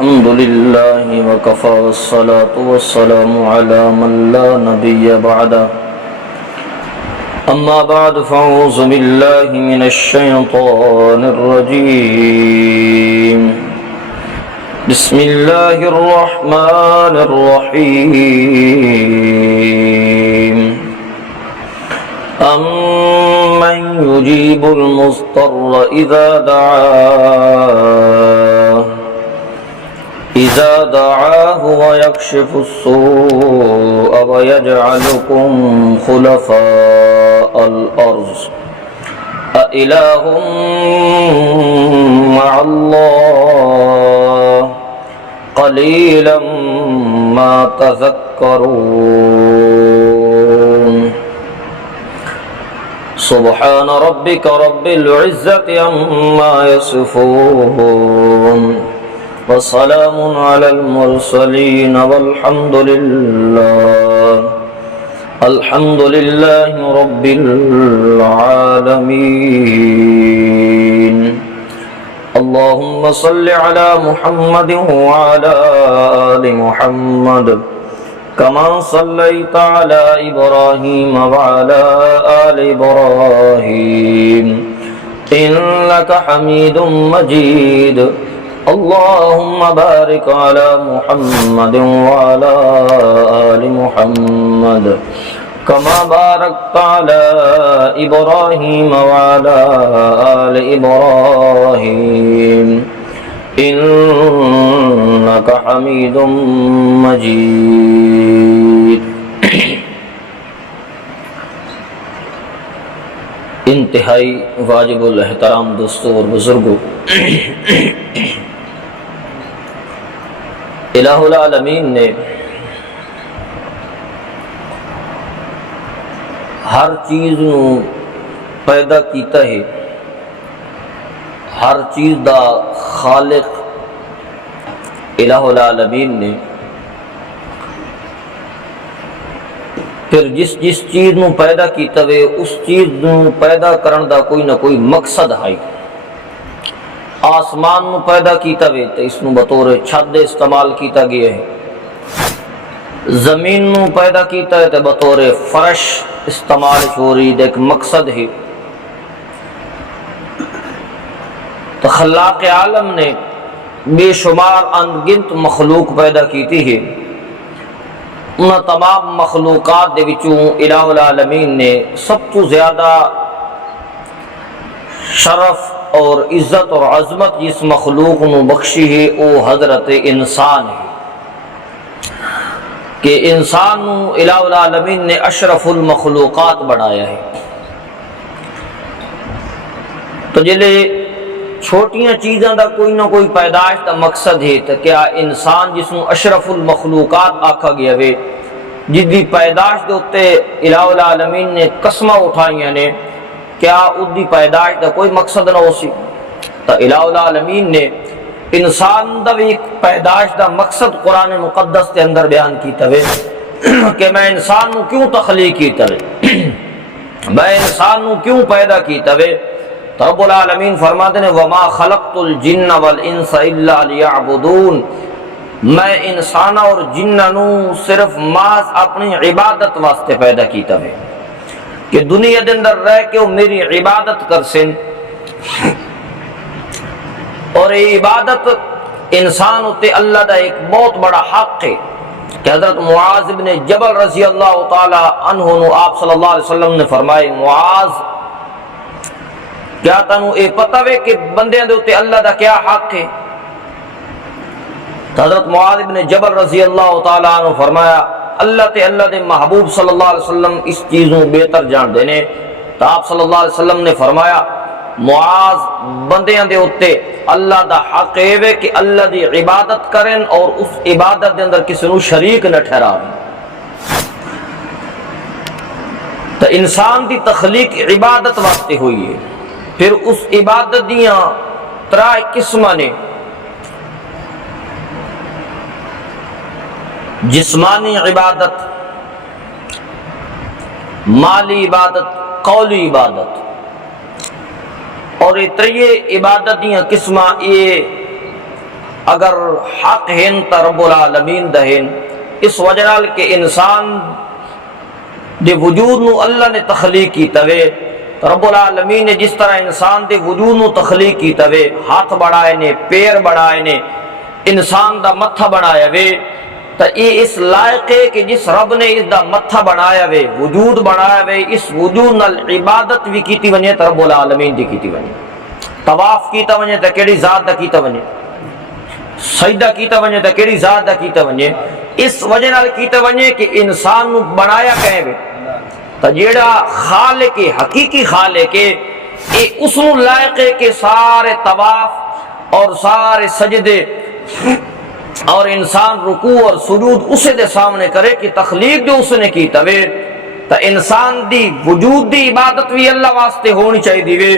الحمد لله وكفى والصلاة والسلام على من لا نبي بعده أما بعد فأعوذ بالله من الشيطان الرجيم بسم الله الرحمن الرحيم أمن يجيب المضطر إذا دعاه ويكشف السوء ويجعلكم خلفاء الأرض أإله مع الله قليلا ما تذكرون سبحان ربك رب العزة عما يصفون وسلام على المرسلين والحمد لله رب العالمين اللهم صل على محمد وعلى آل محمد كما صليت على إبراهيم وعلى آل إبراهيم إنك حميد مجيد اللهم بارك على محمد وعلى آل محمد كما باركت على إبراهيم وعلى آل إبراهيم إنك حميد مجيد انتہائی واجب الاحترام دوستوں اور بزرگوں، الہ العالمین نے ہر چیز نو پیدا کیتا ہے، ہر چیز دا خالق الہ العالمین نے پھر جس چیز نو پیدا کیتا ہے اس چیز نو پیدا کرن دا کوئی نہ کوئی مقصد ہے۔ آسمان نو پیدا کیتا ہے تو اس نو بطور چھت استعمال کیتا گیا ہے، زمین نو پیدا کیتا ہے تو بطور فرش استعمال ہو رہی ایک مقصد ہے۔ تو خلاق عالم نے بے شمار انگنت مخلوق پیدا کیتی ہے، ان تمام مخلوقات دے وچوں الہ العالمین نے سب تو زیادہ شرف اور عزت اور عظمت جس مخلوق نو بخشی ہے وہ حضرت انسان ہے، کہ انسان نو الہ العالمین نے اشرف المخلوقات بنایا ہے۔ تو جلے چھوٹیاں چیزاں دا کوئی نہ کوئی پیدائش دا مقصد ہے، تو کیا انسان جس نو اشرف المخلوقات آکھا گیا ہے، جس دی پیدائش دے اتے الہ العالمین نے قسمہ اٹھائیاں نے، کیا اس دی پیدائش دا کوئی مقصد نہ ہو سی؟ تو الہ العالمین نے انسان دا بھی ایک پیدائش دا مقصد قرآن مقدس کے اندر بیان کیتا ہے کہ میں انسان نو کیوں تخلیق کیتا ہے، میں انسان نو کیوں پیدا کیتا ہے۔ تو رب العالمین فرماتے ہیں وَمَا خَلَقْتُ الْجِنَّ وَالْإِنسَ إِلَّا لِيَعْبُدُونَ، میں انسان اور جنہ نو صرف محض اپنی عبادت واسطے پیدا کیتا ہے، کہ دنیا دے اندر رہ کے وہ میری عبادت کر سن۔ اور یہ عبادت انسان ہوتے اللہ دا ایک بہت بڑا حق ہے، کہ حضرت معاذ بن جبل رضی اللہ تعالی عنہ نو آپ صلی اللہ علیہ وسلم نے فرمائے معاذ کیا تنو اے پتہ ہے کہ بندیاں دے ہوتے اللہ دا کیا حق ہے؟ حضرت معاذ بن جبل رضی اللہ تعالی عنہ فرمایا اللہ تے اللہ دے محبوب صلی اللہ علیہ وسلم اس چیزوں بہتر جان دینے۔ تو آپ صلی اللہ علیہ وسلم نے فرمایا معاذ بندیاں دے ہوتے اللہ دا حق ہے کہ اللہ دی عبادت کریں اور اس عبادت دے اندر کسی نو شریک نہ ٹھہراویں۔ تو انسان دی تخلیق عبادت واسطے ہوئی ہے، پھر اس عبادت دیاں ترائے قسمہ نے، جسمانی عبادت، مالی عبادت، قولی عبادت، اور یہ تریے عبادت دیاں قسمہ یہ اگر حق ہیں تو رب العالمین دہن، اس وجہ نال کہ انسان دے وجود نو اللہ نے تخلیق کی توے، رب العالمین نے جس طرح انسان دے وجود نو تخلیق کی توے، ہاتھ بڑھائے نے، پیر بڑھائے نے، انسان دا متھا بنایا وے، تو یہ اس لائق ہے کہ جس رب نے اس دا متھا بنایا وے، وجود بنایا وے، اس وجود نال عبادت بھی کیتی ونجے تو رب العالمین دی کیتی ونجے، طواف کیتا ونجے تو کیڑی ذات دا کیتا ونجے، سجدہ کیتا ونجے تو کیڑی ذات دا کیتا ونجے، اس وجہ نال کیتا ونجے کہ انسان نو بنایا کہیں وے، تو جیڑا خالق حقیقی خالق ہے اس نو لائق ہے کہ سارے طواف اور سارے سجدے اور انسان رکوع اور سجود اسے دے سامنے کرے کہ تخلیق جو اس نے کی توے، تو انسان دی وجود دی عبادت بھی اللہ واسطے ہونی چاہیے دیوے،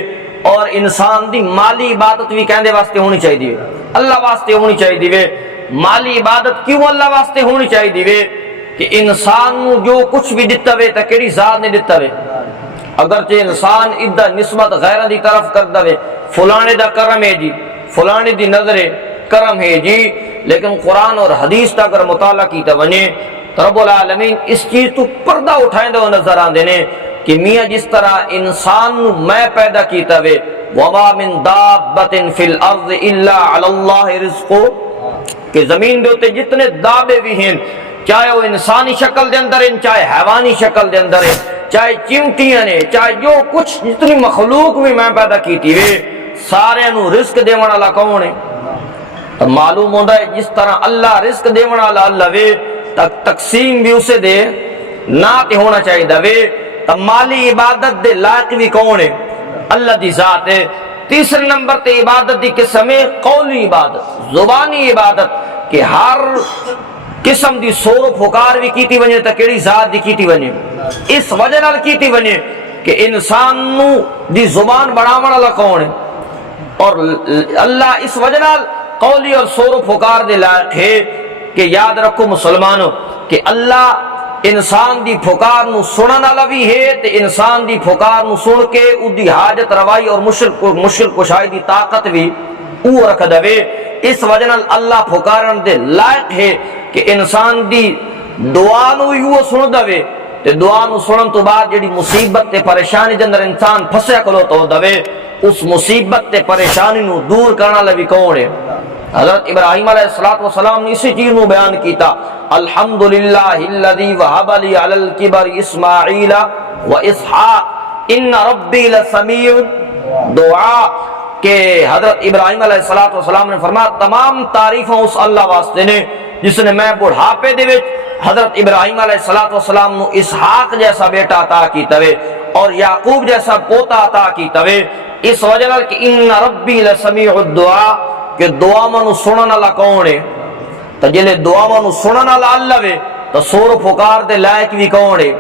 اور انسان دی مالی عبادت بھی کہندے واسطے ہونی چاہیے دیوے، اللہ واسطے ہونی چاہیے دیوے۔ مالی عبادت کیوں اللہ واسطے ہونی چاہیے دیوے کہ انسان نو جو کچھ بھی دتا وے تو کیڑی ذات نے دتا وے، اگرچہ انسان ادھا نسبت غیرہ دی طرف کر دے، فلانے دا کرم ہے جی، فلانے دی نظر کرم ہے جی، لیکن قرآن اور حدیث تا اگر مطالعہ کی تو ونجے تو رب العالمین اس چیز تو پردہ اٹھائیں دے نظر آن دینے کہ میاں جس طرح انسان میں پیدا کیتا وے، وَمَا مِن دَابَّةٍ فِي الْأَرْضِ إِلَّا عَلَى اللَّهِ رِزْقُ، کہ زمین دے ہوتے جتنے دابے بھی ہیں، چاہے وہ انسانی شکل دے اندر ہیں، چاہے حیوانی شکل دے اندر ہیں، چاہے چمٹیاں نے، چاہے جو کچھ جتنی مخلوق بھی میں پیدا کیتی وے، سارے نو رزق دے والا کون ہے؟ تو معلوم ہوتا ہے جس طرح اللہ رزق دے والا اللہ وے، تقسیم بھی اسے دے نہ تے ہونا چاہیے وے، تو مالی عبادت دے لائق بھی کون ہے؟ اللہ دی ذات ہے۔ تیسرے نمبر تے عبادت دی قسم ہے قولی عبادت، زبانی عبادت، کہ ہر قسم دی سور و پھکار بھی کیتی ونجے تا کیڑی ذات دی کیتی ونجے، اس وجہ نال کیتی ونجے کہ انسان نو دی زبان بڑھاون والا کون ہے، اور اللہ اس وجہ نال قولی اور سور و پھکار دے لائق ہے کہ یاد رکھو مسلمانوں کہ اللہ انسان دی پھکار نو سنن والا بھی ہے، تے انسان دی پھکار نو سن کے اودی حاجت روائی اور مشکل کشائی دی طاقت بھی او رکھ دے۔ اس وجہ نال اللہ پھکارن دے لائق ہے کہ انسان دی دعا نو یو سن دے، تے دعا نو سنن تو بعد جڑی مصیبت تے پریشانی دے اندر انسان پھسیا کلو تو دے، اس مصیبت تے پریشانی نو دور کرنا والا بھی کون ہے؟ حضرت ابراہیم علیہ السلام نے اسی چیز نو بیان کیتا، الحمدللہ الذی وہب لی علی الکبر اسماعیل و اسحاق ان ربی لسمیع دعا، کہ حضرت ابراہیم علیہ السلام نے فرمایا تمام تعریفوں اس اللہ واسطے نے جس نے میں بڑھاپے دے وچ حضرت ابراہیم علیہ السلام نو اسحاق جیسا بیٹا عطا کیتا وے اور یعقوب جیسا پوتا عطا کیتا وے، اس وجہ نال کہ ان ربی لسمیع الدعا، کہ دعا منو سنن والا کون ہے؟ تو جلے دعا منو سنن والا اللہ وے تو سور و پکار دے لائق بھی کون ہے؟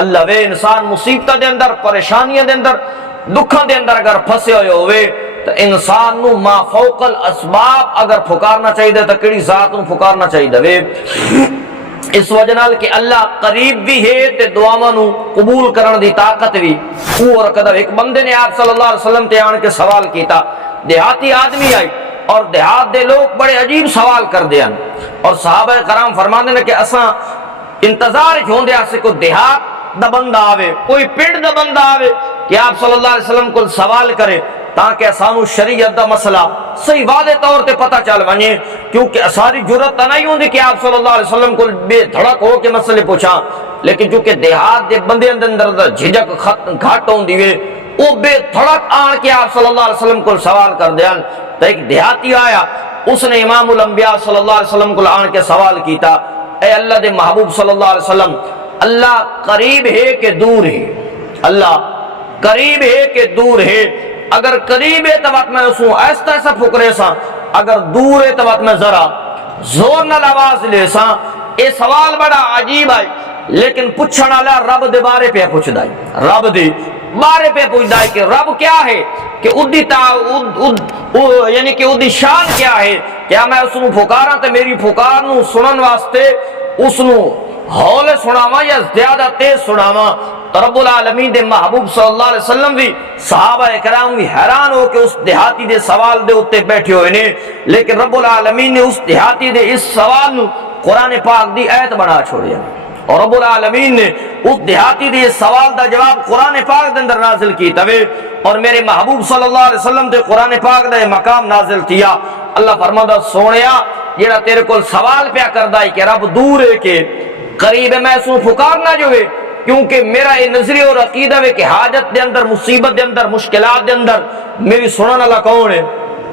اللہ وے۔ انسان مصیبت دے اندر، پریشانیاں دے اندر، دکھاں دے اندر اگر پھسے ہوئے ہوئے تو انسان نو ما فوق الاسباب اگر پھکارنا چاہیے تو کیڑی ذات نو پھکارنا چاہیے وے۔ اس وجہ نال کہ اللہ قریب بھی ہے تے دعاواں نو قبول کرن دی طاقت بھی او رکھدا۔ ایک بندے نے آپ صلی اللہ علیہ وسلم تے آن کے سوال کیتا، دیہاتی آدمی آئی اور دیہات دے لوگ بڑے عجیب سوال کر دیاں، اور صحابہ کرام فرماندے نے کہ اساں انتظار ہوندے اسے کو دیہات دا بندہ آوے، کوئی پنڈ دا بندہ آوے کہ آپ صلی اللہ علیہ وسلم کو سوال کرے تاکہ اسانو شریعت دا مسئلہ صحیح واضح طور تے پتہ چل ونجے، کیونکہ ساری جرت نہیں ہوندی کہ آپ صلی اللہ علیہ وسلم کو بے دھڑک ہو کے مسئلے پوچھاں، لیکن چونکہ دیہات دے بندے اندر جھجک گھٹ ہوندی وے، او بے دھڑک آن کے آپ صلی اللہ علیہ وسلم کو سوال کر دیاں۔ تو ایک دیہاتی آیا، اس نے امام الانبیاء صلی اللہ علیہ وسلم کو آن کے سوال کیتا، اے اللہ دے محبوب صلی اللہ علیہ وسلم، اللہ قریب ہے کہ دور ہے؟ اللہ قریب ہے کہ دور ہے؟ اگر قریب ہے تو بات میں اسوں ایسا ایسا پھکرے سا، اگر دور ہے تو بات میں ذرا زور نال آواز لے سا۔ اے سوال بڑا عجیب ہے، لیکن پوچھن والا رب دے بارے پہ پوچھدا ہے، رب دے بارے پہ پوچھدا ہے کہ رب کیا ہے، کہ یعنی کہ ادی شان کیا ہے، کیا میں اس نو پھکاراں تے میری پھکار نو سنن واسطے اس نو ہولے سناواں یا زیادہ تیز سناواں؟ تو رب العالمین دے محبوب صلی اللہ علیہ وسلم بھی صحابہ کرام بھی حیران ہو کہ اس دیہاتی دے سوال دے اتے بیٹھے ہوئے نے، لیکن رب العالمین نے اس دیہاتی دے اس سوال نو قرآن پاک دی آیت بنا چھوڑیا، اور رب العالمین نے اس دیہاتی دے سوال دا جواب قرآن پاک دے اندر نازل کی توے، اور میرے محبوب صلی اللہ علیہ وسلم تے قرآن پاک دا مقام نازل کیا۔ اللہ فرماتا سونیا جیڑا تیرے کول سوال پیا کردا ہے کہ رب دور ہے کہ قریب ہے، میں سوں پکارنا جو ہے، کیونکہ میرا یہ نظریہ اور عقیدہ ہے کہ حاجت دے اندر، مصیبت دے اندر، مشکلات دے اندر میری سنن والا کون ہے؟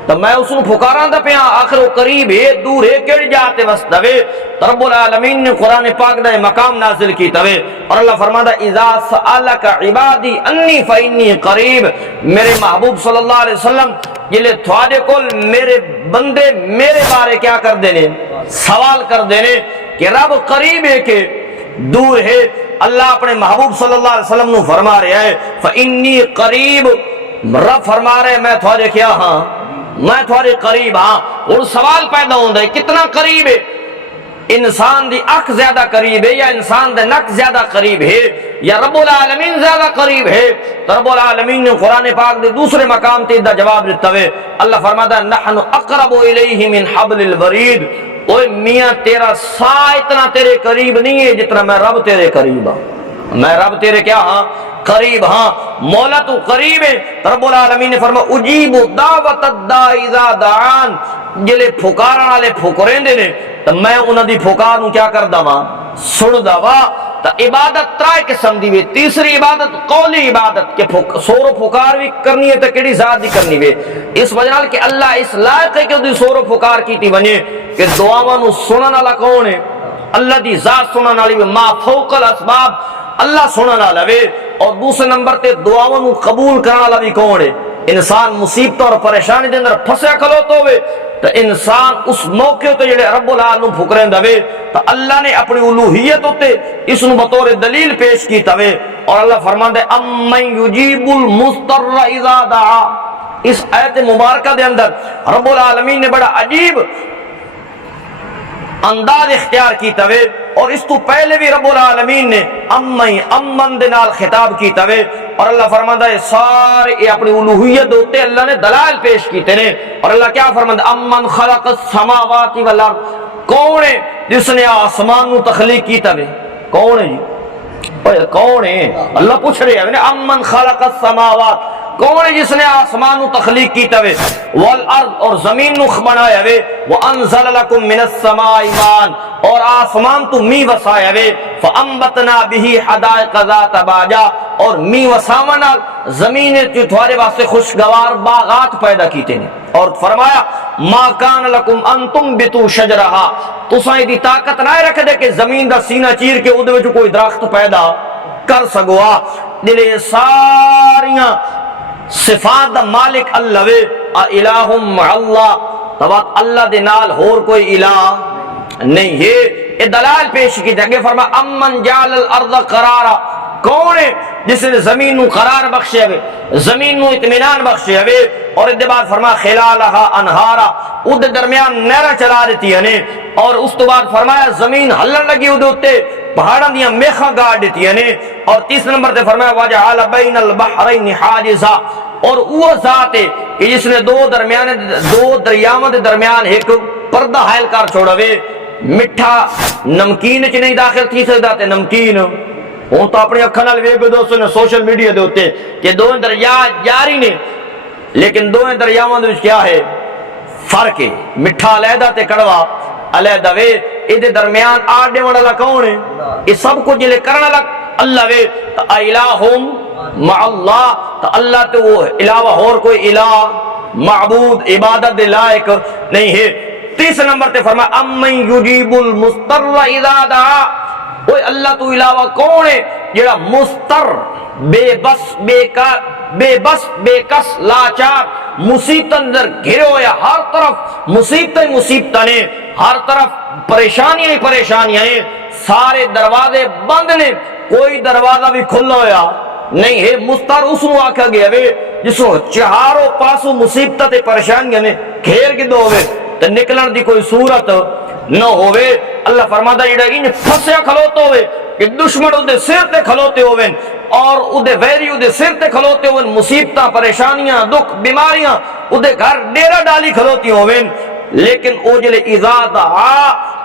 تو میں اس کو پکاراں دا پیا، آخر وہ قریب ہے دور ہے کیڑ جاتے وسط دے؟ تو رب العالمین نے قرآن پاک دا مقام نازل کی توے، اور اللہ فرماتا اذا سألک عبادی انی فإنی قریب، میرے محبوب صلی اللہ علیہ وسلم جلے تھوڑے کول میرے بندے میرے بارے کیا کر دینے؟ سوال کر دینے کہ رب قریب ہے کہ دور ہے؟ اللہ اپنے محبوب صلی اللہ علیہ وسلم نو فرما رہا ہے فإنی قریب، رب فرما رہے میں تھوڑے کیا ہاں، میں تھوڑے قریب ہاں۔ اور سوال پیدا ہوتا ہے کتنا قریب ہے؟ انسان دی اکھ زیادہ قریب ہے یا انسان دے نک زیادہ قریب ہے یا رب العالمین زیادہ قریب ہے؟ تو رب العالمین نے قرآن پاک دے دوسرے مقام تے دا جواب دیتا ہے، اللہ فرماتا ہے نحن اقرب الیہ من حبل الورید، اوے میاں تیرا سا اتنا تیرے قریب نہیں ہے جتنا میں رب تیرے قریب ہاں، میں رب تیرے کیا ہاں؟ قریب ہاں۔ مولا تو قریب ہے۔ رب العالمین نے فرمایا اجیب دعوت الداعی اذا دعان، جلے پھکارن والے پھکریندے نے تو میں انہاں دی پھکار نو کیا کردا واں؟ سندا واں۔ تو عبادت ترائے قسم دی وے، تیسری عبادت قولی عبادت کہ سور و پھکار بھی کرنی ہے تو کیڑی ذات دی کرنی وے، اس وجہ نال کہ اللہ اس لائق ہے کہ دی سور و پھکار کیتی ونجے کہ دعاواں نو سنن والا کون ہے؟ اللہ دی ذات سنن والی ما فوق الاسباب، اللہ سنن والا وے۔ اور دوسرے نمبر تے دعاواں نو قبول کرن والا بھی کون ہے؟ انسان مصیبت اور پریشانی دے اندر پھسیا کھلوتا ہوئے تو انسان اس موقع تے جڑے رب العالمین پھکریندا وے تو اللہ نے اپنی الوہیت تے اس نو بطور دلیل پیش کیتا وے، اور اللہ فرماندا ہے امن یجیب المضطر اذا دعا۔ اس آیت مبارکہ دے اندر رب العالمین نے بڑا عجیب انداز اختیار کیتا وے، اور اس تو پہلے بھی رب العالمین نے امن دے نال خطاب کیتا وے، اور اللہ فرماندا ہے سارے اپنی الوہیت ہوتے اللہ نے دلائل پیش کیتے نے، اور اللہ کیا فرماندا امن خلق السماوات والارض، کون ہے جس نے آسمان نو تخلیق کیتا وے؟ کون ہے جی؟ کون ہے؟ اللہ پوچھ رہے ہیں امن خلق السماوات، کون ہے جس نے آسمان نو تخلیق کیتا وے، والارض اور زمین نو بنایا وے، وانزل لکم من السماء ماء اور آسمان تو می وسایا وے، فانبتنا به حدائق ذات بہجہ اور می وساون نال زمین تے تھوڑے واسطے خوشگوار باغات پیدا کیتے نے، اور فرمایا ما کان لکم ان تنبتوا شجرہا، تساں دی طاقت نہ رکھ دے کہ زمین دا سینہ چیر کے اودے وچ کوئی درخت پیدا کر سگوا۔ دلے ساریاں صفات دا مالک اللہ وے، الہ مع اللہ، تبات اللہ دے نال ہور کوئی الہ نہیں ہے۔ یہ دلال پیش کی جگہ فرما امن جعل الارض قرارا، کون ہے جس نے زمین نو قرار بخشے ہوئے، زمین نو اطمینان بخشے ہوئے، اور ادھے بعد فرما خلالہا انہارا، ادھے درمیان نہرہ چلا دیتی ہے، اور اس تو بعد فرمایا زمین ہلن لگی ادھے اتے پہاڑاں دیاں میخاں گاڑ دیتی ہے، اور تیسرے نمبر تے فرمایا وجعل بین البحرین حاجزا، اور وہ ذات ہے کہ جس نے دو دریاواں دے درمیان ایک پردہ حائل کر چھوڑا وے، مٹھا نمکین چ نہیں داخل تھی سکدا تے نمکین ہوں تو اپنی اکھاں نال ویکھ دوستو نے سوشل میڈیا دے اوتے کہ دو دریا جاری نے، لیکن دو دریاواں دے وچ کیا ہے؟ فرق ہے، مٹھا علیحدہ تے کڑوا علیحدہ وے، اے دے درمیان آڈے والا کون ہے؟ یہ سب کچھ جلے کرنا لگ اللہ وے، تو الہم مع اللہ، تو اللہ تو وہ علاوہ اور کوئی الہ معبود عبادت دے لائق نہیں ہے۔ تیسرے نمبر تے فرمایا امن یجیب المضطر اذا دعا، وہ اللہ تو علاوہ کون ہے جڑا مستر بے بس بے کس لاچار مصیبت اندر گھرے ہویا، ہر طرف مصیبتیں نے، ہر طرف پریشانیاں ہیں، سارے دروازے بند نے، کوئی دروازہ بھی کھلا ہویا نہیں ہے۔ مستر اس نو آکھا گیا وے جس نو چاروں پاسوں مصیبتیں پریشانیاں نے گھیر کے دو ہوئے تو نکلن دی کوئی صورت نہ ہوئے۔ اللہ فرماتا ہے جڑا ان پھسیا کھلوتا ہوئے کہ دشمن دے سر تے کھلوتے ہوئے اور اودے ویری اودے سر تے کھلوتے ہوئے مصیبتاں پریشانیاں دکھ بیماریاں اودے گھر ڈیرا ڈالی کھلوتی ہوئے، لیکن او جلے اذا دعا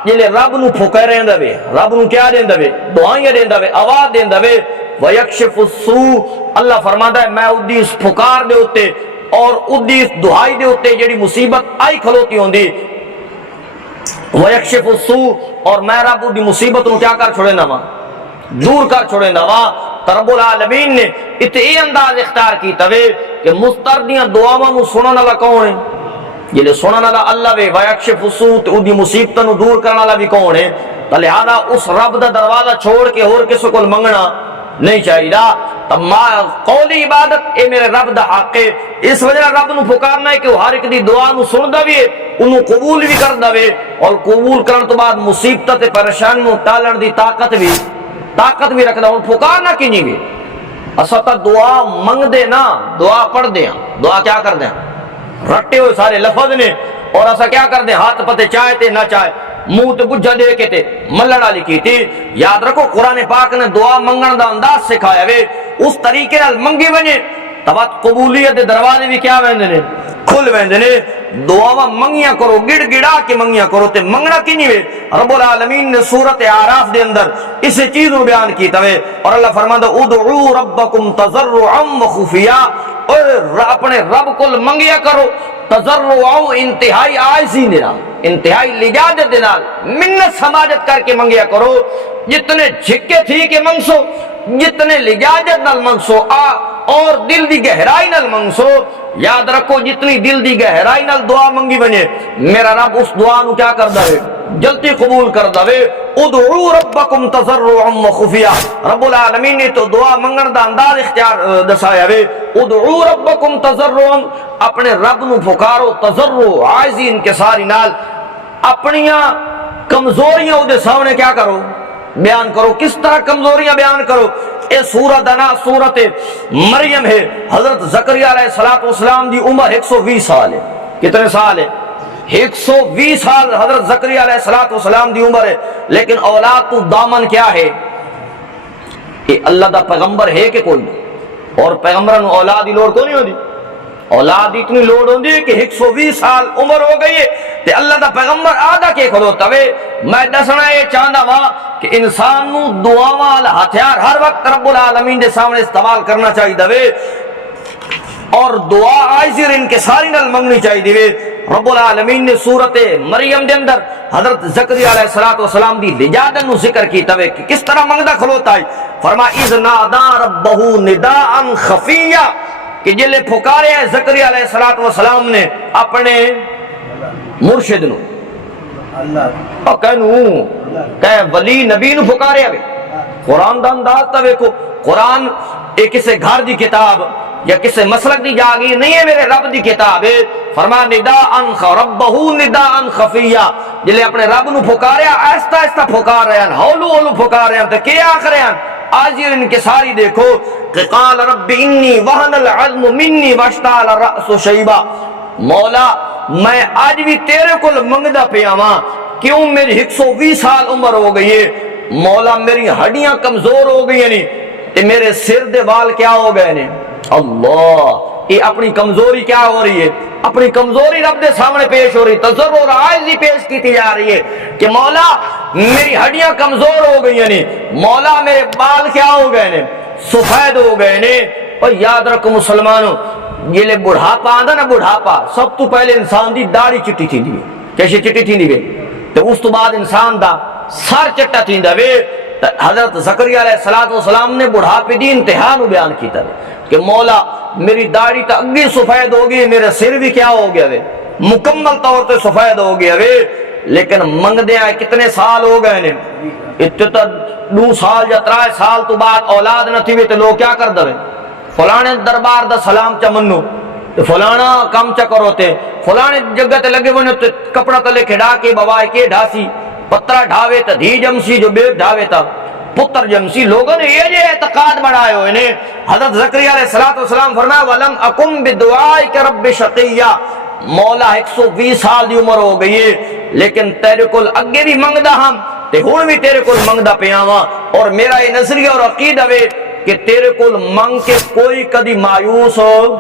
جلے رب نو پھکے رہندا وے، رب نو کیا دیندا وے؟ دعائیں دیندا وے، آواز دیندا وے، ویکشف السوء، اللہ فرماندا ہے میں اودی اس پھکار دے اوتے اور اودی اس دعائی دے اوتے جڑی مصیبت آئی کھلوتی ہوندی، ویکشف السوء، اور میں رب اودی مصیبت نو کیا کر چھوڑے وا؟ دور کر چھوڑے وا۔ رب العالمین نے اتنے یہ انداز اختیار کیتا وے کہ مستردیاں دعاواں نو سنن والا کون ہے؟ جلے سنن والا اللہ وے، ویکشف السوء، تے اودی مصیبتاں نو دور کرن والا بھی کون ہے؟ تو لہذا اس رب دا دروازہ چھوڑ کے اور کسی کو منگنا نہیں چاہیے۔ تب قولی عبادت اے میرے رب دا حق ہے، اس وجہ رب نو پکارنا ہے کہ وہ ہر ایک دی دعا نو سندا وی ہے، انہوں قبول بھی کردا وے، اور قبول کرن تو بعد مصیبت تے پریشانی نو ٹالن دی طاقت بھی رکھدا۔ ہن پکارنا کی نہیں وی اسا تا دعا منگ دے نا، دعا پڑھ دے، دعا کیا کر دیں؟ رٹے ہوئے سارے لفظ نے، اور اسا کیا کر دیں؟ ہاتھ پتے چاہے تے نہ چاہے، منہ تے بجھا دے کے تے ملڑ والی کی تھی۔ یاد رکھو قرآن پاک نے دعا منگن دا انداز سکھایا وے، اس طریقے نال منگی ونجے تبات قبولیت دے دروازے بھی کیا ویندے نے؟ کھل ویندے نے۔ دعاواں منگیاں کرو، گڑ گڑا کے منگیاں کرو، تے منگنا کی نہیں وے؟ رب العالمین نے سورۃ اعراف دے اندر اس چیز کو بیان کیتا وے، اور اللہ فرماندا ادعوا ربکم تضرعا وخفیا، اور اپنے رب کو منگیا کرو تضرعا، انتہائی عاجزی نال، انتہائی لجاجت دے نال، منت سماجت کر کے منگیا کرو۔ جتنے جھکے تھی کہ منگسو، جتنے لجاجت نال منگسو اور دل دی گہرائی نال منگسو۔ یاد رکھو جتنی دل دی گہرائی نال دعا منگی بنے، میرا رب اس دعا نو کیا کر دے؟ جلدی قبول کر دے۔ ادعوا ربکم تضرعا وخفیا، رب العالمین نے تو دعا منگن دا انداز اختیار دسایا وے۔ ادعوا ربکم تضرعا، اپنے رب نو پکارو تضرع، عاجزی، انکساری نال، اپنیاں کمزوریاں دے سامنے کیا کرو؟ بیان کرو۔ کس طرح کمزوریاں بیان کرو؟ اے سورت انا سورت مریم ہے۔ حضرت زکریا علیہ السلام دی عمر 120 سال ہے۔ کتنے سال ہے؟ 120 سال حضرت زکریا علیہ السلام دی عمر ہے، لیکن اولاد تو دامن کیا ہے؟ کہ اللہ دا پیغمبر ہے کہ کوئی نہیں، اور پیغمبروں نو اولاد دی لوڑ کو نہیں ہوتی، اولاد اتنی لوڑ ہوندی ہے کہ 120 سال عمر ہو گئی ہے تے اللہ دا پیغمبر آدھا کے کھلوتا وے۔ میں دسنا یہ چاہتا وا کہ انسان نو دعاواں والا ہتھیار ہر وقت رب العالمین دے سامنے استعمال کرنا چاہیے وے، اور دعا عاجزی اور انکساری نال منگنی چاہیے وے۔ رب العالمین نے سورت مریم دے اندر حضرت زکریا علیہ السلام دی لجاجت نو ذکر کیتا وے کہ کس طرح منگدا کھلوتا ہے۔ فرما اذ نادا ربہ نداء خفیا، کہ جلے پھکارے ہیں زکریا علیہ السلام نے اپنے مرشد نو، اور کہ ولی نبی نو پھکارے ہوئے۔ قرآن دا انداز تا ویکھو، قرآن ایک کسے گھر دی کتاب یا کسے مسلک دی جاگیر نہیں ہے، میرے رب دی کتاب ہے۔ فرما نداء ربہ نداء خفیا، جلے اپنے رب نو پھکاریا آہستہ آہستہ پھکار رہے ہیں، ہولو ہولو پھکار رہے ہیں، تو کیا آخر رہے ہیں؟ آج یہ انکساری دیکھو کہ قال رب انی وہن العظم منی واشتعل الرأس شیبا، مولا میں آج بھی تیرے کو منگدا پیا ہاں، کیوں میری 120 سال عمر ہو گئی ہے، مولا میری ہڈیاں کمزور ہو گئی ہیں، تے میرے سر دے وال کیا ہو گئے نے۔ اللہ، یہ اپنی کمزوری کیا ہو رہی ہے؟ اپنی کمزوری رب دے سامنے پیش ہو رہی، تضرع اور عاجزی پیش کی جا رہی ہے کہ مولا میری ہڈیاں کمزور ہو گئی ہیں، مولا میرے بال کیا ہو گئے نے؟ سفید ہو گئے نے۔ اور یاد رکھو مسلمانوں، یہ لے بڑھاپا آندا نا، بڑھاپا سب تو پہلے انسان دی داڑھی چٹی تھی دی، کیسے چٹی تھی دی، تو اس تو بعد انسان دا سر چٹا تھی دی۔ حضرت زکریا علیہ السلام نے بڑھاپے دی انتہا نو بیان کیتا کہ مولا میری داڑھی تا اگی سفید ہو گئی، میرا سر بھی کیا ہو گیا وے؟ مکمل طور تے سفید ہو گیا وے۔ لیکن منگ دے آئے کتنے سال ہو گئے نے؟ اتنا 2 سال یا 3 سال تو بعد اولاد نہ تھی وے، تو لوگ کیا کر دے؟ فلانے دربار دا سلام چا منو، فلانا کام چا کرو تے، فلانے جگہ تے لگے بنے تے کپڑا تلے کھڑا کے بوائے کے ڈھاسی، پترا ڈھاوے تا دھی جمسی، جو بیگ ڈھاوے تا پتر جمسی۔ لوگوں نے یہ اعتقاد بڑھائے ہوئے نے۔ حضرت زکریا علیہ السلام فرمایا وَلَمْ أَكُمْ بِدُعَائِكَ رَبِّ شَقِيًّا، مولا 120 سال دی عمر ہو گئی ہے، لیکن تیرے کول اگے بھی منگدا ہم تے ہن بھی تیرے کول منگدا پیا وا، اور میرا یہ نظریہ اور عقیدہ وے کہ تیرے کول منگ کے کوئی کدی مایوس ہو،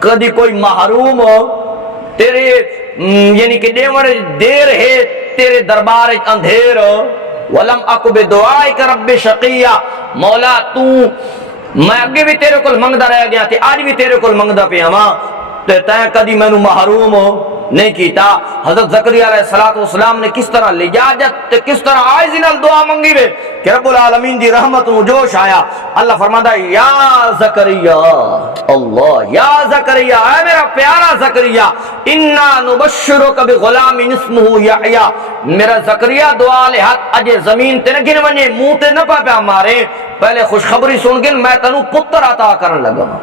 کدی کوئی محروم ہو، تیرے یعنی کہ دیوڑ دیر ہے، تیرے دربار اندھیر ہو۔ وَلَمْ أَكُ بِدُعَائِكَ رَبِّ شَقِيًّا، مولا تو میں اگے بھی تیرے کول منگدا رہ گیا تھی، آج بھی تیرے کول منگدا پیا ہاں، تے تیں کدی مینوں محروم ہو نہیں کیتا۔ حضرت زکریا علیہ السلام نے کس طرح لجاجت تے کس طرح عاجزی نال دعا منگی وے کہ رب العالمین دی رحمت نو جوش آیا۔ اللہ فرماندا ہے یا زکریا، اللہ یا زکریا، اے میرا پیارا زکریا، انا نبشرک بغلام اسمہ یحییٰ، میرا زکریا دعا لے ہاتھ اجے زمین تے نہ گن ونجے، منہ تے نہ پیا مارے، پہلے خوشخبری سن کے میں تینوں پتر عطا کرن لگا ہاں۔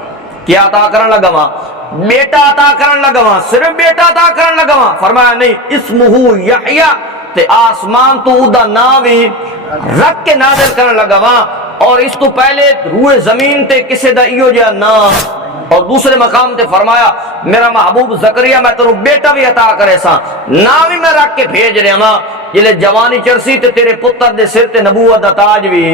کیا عطا کرن لگا ہاں؟ بیٹا عطا کرن لگا ہاں، صرف بیٹا عطا کرن لگا ہاں۔ فرمایا نہیں، اسمہ یحییٰ، تے آسمان تو ادا نام ہی رکھ کے نازل کرن لگا ہاں، اور اس تو پہلے روئے زمین تے کسے دا ایو جا نام۔ اور دوسرے مقام تے فرمایا میرا محبوب زکریا میں تینوں بیٹا بھی عطا کرے سا، نام ہی میں رکھ کے بھیج رہا ہاں، جلے جوانی چرسی تے تیرے پتر دے سر تے نبوت دا تاج بھی۔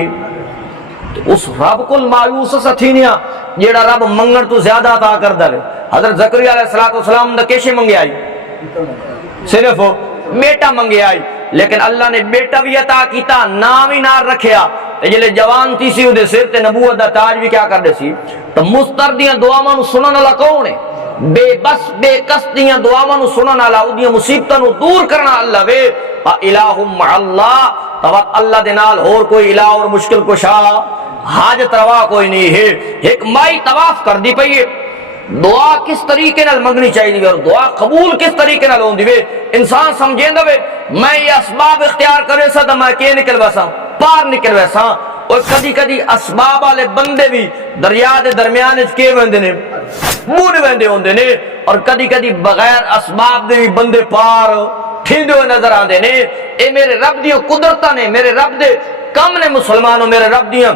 اس رب کل مایوس ستھینیا جیڑا رب منگن تو زیادہ عطا کر دے۔ حضرت زکریا علیہ السلام دا کیسے منگے آئی؟ صرف بیٹا منگے آئی، لیکن اللہ نے بیٹا بھی عطا کیتا، نام ہی نار رکھیا، جلے جوان تھی سی دے سر تے نبوت دا تاج بھی کیا کر دے سی۔ تو مستردیاں دعاواں نو سنن والا کون ہے؟ بے بس بے کس دیاں دعاواں نو سنن والا، اودیاں مصیبتاں نو دور کرنا اللہ وے۔ الہ مع اللہ، تو اللہ دے نال اور کوئی الہ اور مشکل کشا حاجت روا کوئی نہیں ہے۔ ایک مائی طواف کر دی پئی ہے، دعا کس طریقے نال منگنی چاہیے اور دعا قبول کس طریقے نال ہوندی وے، انسان سمجھیندا وے میں یہ اسباب اختیار کرے سا تے میں کہ نکل ویسا پار نکل ویسا۔ اور کدی کدی اسباب والے بندے بھی دریا دے درمیان وچ کے ویندے نے، موڈ ویندے ہوندے نے، اور کدی کدی بغیر اسباب دے بھی بندے پار ٹھیندے ہوئے نظر آندے نے۔ اے میرے رب دیاں قدرتاں نے، میرے رب دے کم نے مسلمانوں، میرے رب دیاں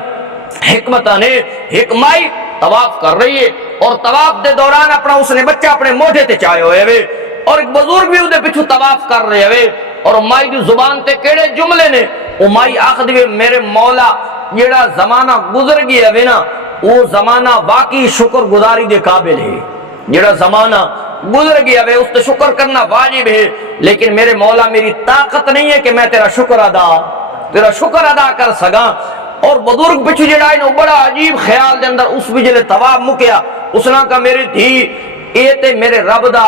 حکمتاں نے۔ ایک مائی طواف کر رہی ہے اور طواف دے دوران اپنا اس نے بچہ اپنے موڈے تے چائے ہوئے وے، اور ایک بزرگ بھی اودے پیچھے طواف کر رہے ہوئے، اور مائی دی زبان تے کیڑے جملے نے، او مائی آخدی وے میرے مولا جیڑا زمانہ گزر گیا ہے نا، وہ زمانہ واقعی شکر گزاری دے قابل ہے۔ جیڑا زمانہ گزر گیا ہے اس تے شکر کرنا واجب ہے، لیکن میرے مولا میری طاقت نہیں ہے کہ میں تیرا شکر ادا کر سکاں۔ اور بزرگ پچھو جڑا ہے نا بڑا عجیب خیال دے اندر اس بھی جلے طواف مکیا، اس نے کہا میری دھی اے تے میرے رب دا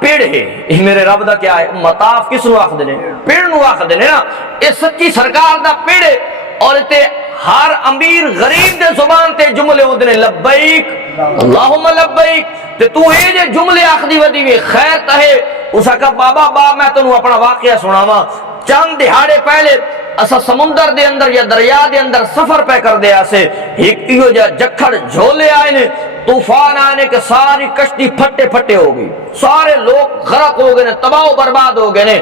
پیڑ ہے، میرے رب دا کیا ہے؟ مطاف کس نو آخ دینے؟ پیڑ نو آخ دینے نا، اے سچی سرکار دا پیڑ ہے، اور تے ہر امیر غریب دے زبان تے جملے ہوندے نے لبیک اللہم لبیک، تے تو اے جے جملے آخدی ودی وی خیر تہے۔ اسا کہا بابا میں تنوں اپنا واقعہ سناواں، چند دہاڑے پہلے اسا سمندر دے اندر یا دریا دے اندر سفر پہ کر دیا سے، ایک ایو جا جکھڑ جھولے آئے نے، طوفان آنے کے ساری کشتی پھٹے ہو گئی، سارے لوگ غرق ہو گئے نے، تباہ و برباد ہو گئے نے۔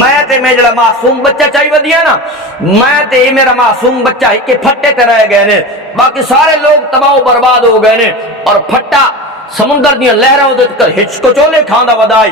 میں تے میں جڑا معصوم بچہ چاہی ودیا نا، میں تے میرا معصوم بچہ ہی کے پھٹے تے رہ گئے نے، باقی سارے لوگ تباہ و برباد ہو گئے نے۔ اور پھٹا سمندر دیاں لہراں دے کر ہچکچولے کھاندا ودائی،